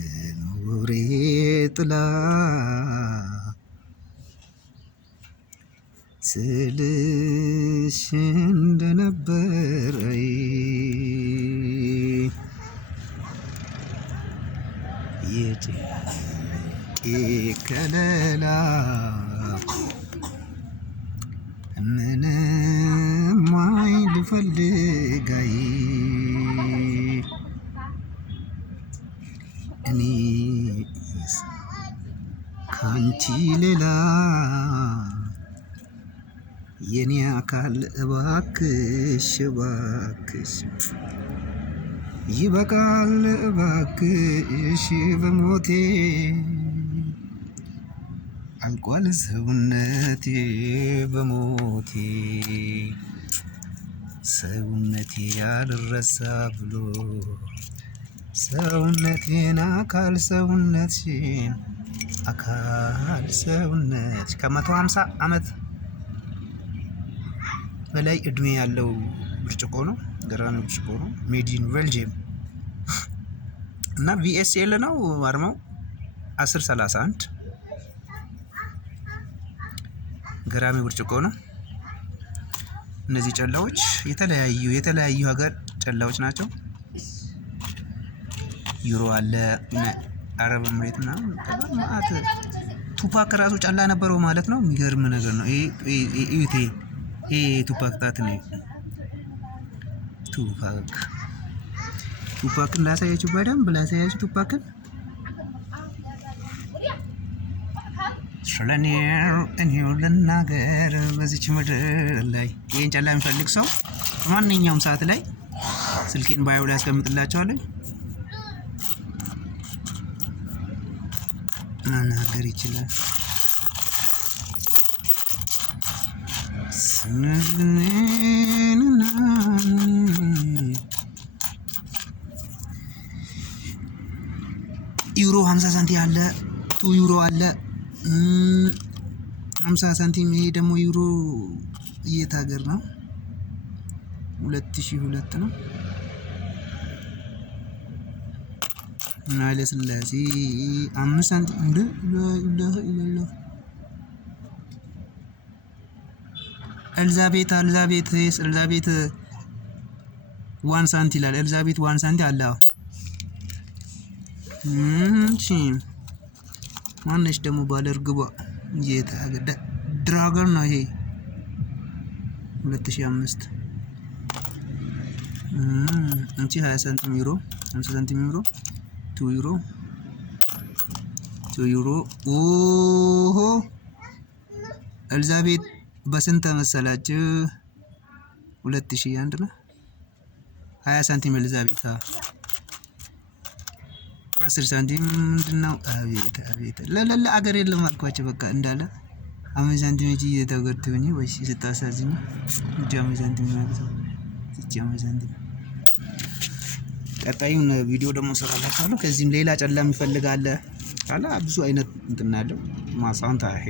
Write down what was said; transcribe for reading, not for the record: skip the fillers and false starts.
የመኖሬ ጥላ ስልሽ እንደነበረ የጭንቄ ከለላ ምንም አይል ፈልጋይ እኔስ ካንቺ ሌላ የኔ አካል እባክሽ እባክሽ ይበቃል እባክሽ በሞቴ አልቋል ሰውነቴ በሞቴ ሰውነቴ ያልረሳ ብሎ ሰውነቴን አካል ሰውነትሽን አካል ሰውነት ከ150 ዓመት በላይ እድሜ ያለው ብርጭቆ ነው። ገራሚ ብርጭቆ ነው። ሜድ ኢን ቤልጅየም እና ቪኤስኤል ነው አርማው 1031 ገራሚ ብርጭቆ ነው። እነዚህ ጨላዎች የተለያዩ ሀገር ጨላዎች ናቸው። ዩሮ አለ፣ አረብ ኤምሬት ምናምን ማለት ቱፓክ ራሱ ጨላ ነበረው ማለት ነው። የሚገርም ነገር ነው። ይሄ ቱፓክ ጣት ነው። ቱፓክን ላሳያችሁ፣ በደንብ ላሳያችሁ ቱፓክን እኔው ልናገር በዚች ምድር ላይ። ይህን ጨላ የሚፈልግ ሰው በማንኛውም ሰዓት ላይ ስልኬን ባዮ ላይ ያስቀምጥላቸዋለሁ፣ መናገር ይችላል። ዩሮ 50 ሳንቲም አለ፣ 2 ዩሮ አለ 50 ሳንቲም። ይሄ ደግሞ ዩሮ የት ሀገር ነው? 2002 ነው። ኃይለ ሥላሴ 5 ሳንቲም እንደ ኤልዛቤት 1 ሳንቲ ይላል። ኤልዛቤት 1 ሳንቲ አለ። ማነሽ ደግሞ ባለ እርግቧ የት ሀገር? ድራገን ነው ይሄ 2005። እንቺ 20 ሳንቲም ዩሮ፣ 50 ሳንቲም ዩሮ፣ 2 ዩሮ፣ 2 ዩሮ። ኦሆ ኤልዛቤት በስንት መሰላችሁ? 2001 ነው። 20 ሳንቲም ኤልዛቤት 10 ሳንቲም ምንድነው? አቤት ለለ አገር የለም አልኳቸው። በቃ እንዳለ 5 ሳንቲም እጂ የተገርተውኝ ወይስ ስታሳዝኝ እጂ 5 ሳንቲም ማለት ነው። እጂ 5 ሳንቲም። ቀጣዩን ቪዲዮ ደግሞ ሰራላችኋለሁ። ከዚህም ሌላ ጨላ ይፈልጋል አለ ብዙ አይነት እንትን አለው ማሳንታ ይሄ